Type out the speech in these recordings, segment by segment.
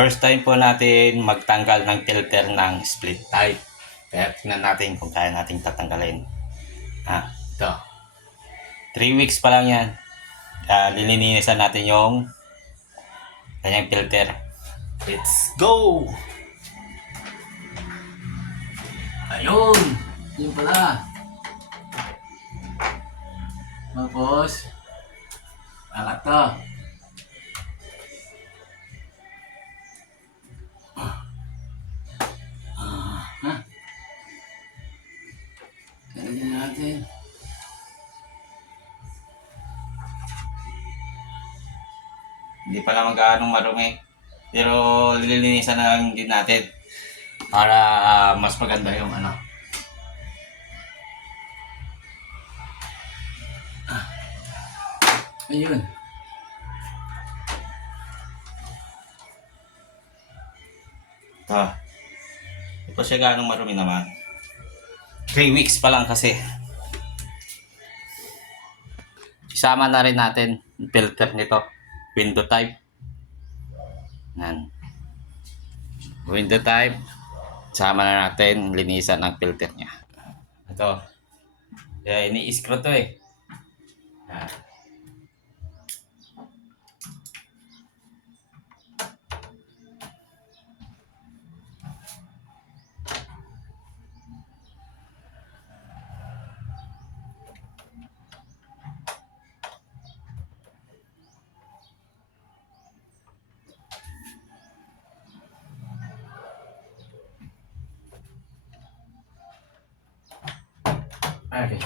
First time po natin magtanggal ng filter ng split type. Kaya tingnan natin kung kaya natin tatanggalin. Ito. 3 weeks pa lang yan. Lilinisan natin yung kanyang filter. Let's go! Ayun! Yun pala. Tapos, alat to. Ganyan natin. Hindi pa naman gaanong marumi. Pero lilinisan na lang din natin para mas maganda yung ano. Ayun. Ito. Hindi pa siya gaanong marumi naman. 3 weeks pa lang kasi. Isama na rin natin yung filter nito. Window type. Yan. Window type. Isama na natin linisan ng filter niya. Ito. Kaya ini-screw to eh. Yan. Okay.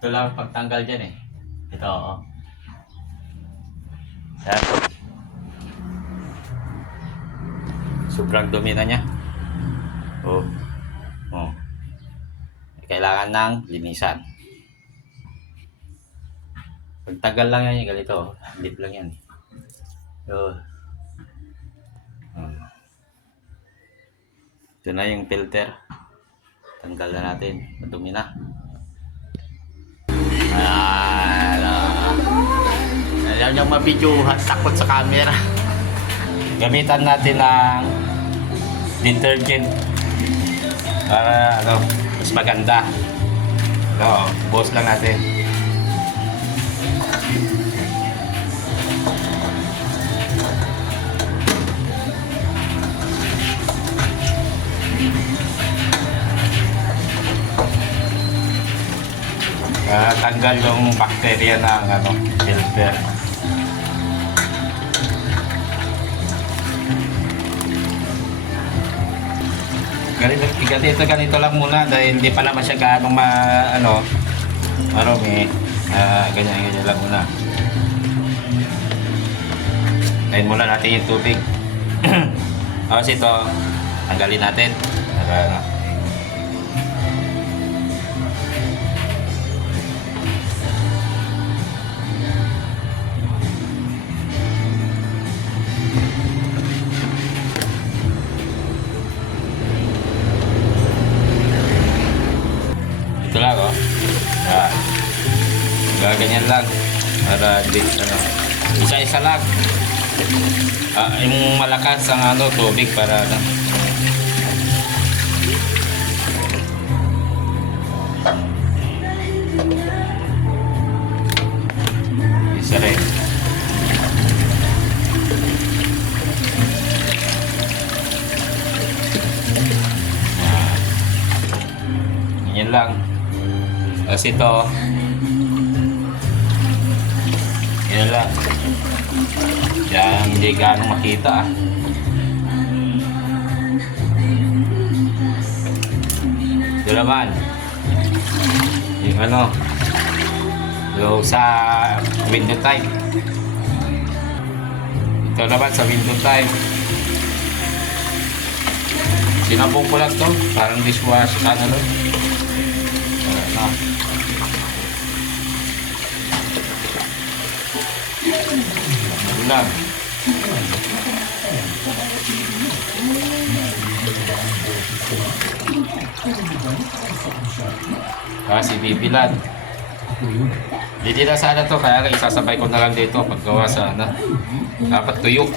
Ito lang pagtanggal dyan eh. Ito oh. Yan. Sobrang dumi na niya. Oh. Oh. Kailangan ng linisan. Pagtagal lang yan yung ganito. Lip lang yan. So, ito na yung filter. Tanggal na natin. Madumi na. Ayaw niyang mabidyohan. Takot sa camera. Gamitan natin ng detergent para mas maganda. Buhos lang natin. Tanggal yung bakterya ng filter. Ganito lang muna dahil hindi pa naman siya gaano marumi. Ganyan lang muna. Tayin muna natin yung tubig. Tapos ito, tanggalin natin. Ito lang oh. Ganyan lang para isa-isa lang. Yung malakas ang tubig para isa rin. Ganyan lang. Tapos ito, yan lang. Yan, hindi gaano makita. Ito naman, yung yung sa window type. Ito naman sa window type. Sinabong ko lang to, parang dishwash, lang. Kasi bibilad. Hindi na sana to, kaya lang isasabay ko na lang dito paggawa sa ano. Dapat tuyo.